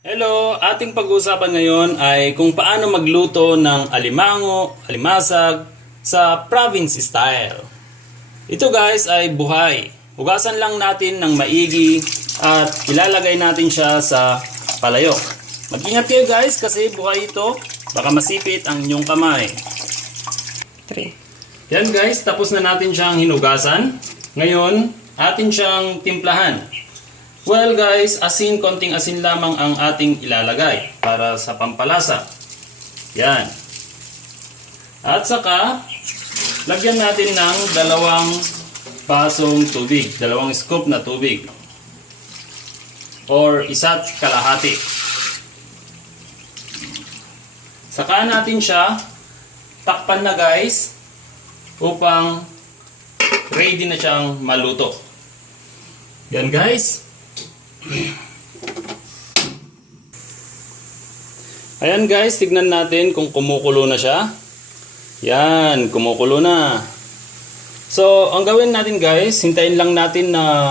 Hello! Ating pag-uusapan ngayon ay kung paano magluto ng alimango, alimasag sa province style. Ito guys ay buhay. Hugasan lang natin ng maigi at ilalagay natin siya sa palayok. Mag-ingat kayo guys kasi buhay ito. Baka masipit ang inyong kamay. 3. Yan guys, tapos na natin siyang hinugasan. Ngayon, atin siyang timplahan. Well guys, konting asin lamang ang ating ilalagay para sa pampalasa. Yan. At saka, lagyan natin ng 2 basong tubig, 2 scoop na tubig. Or 1 kalahati. Saka natin siya takpan na guys upang ready na siyang maluto. Yan guys. Ayan guys, tignan natin kung kumukulo na siya. Yan, kumukulo na. So, ang gawin natin guys, hintayin lang natin na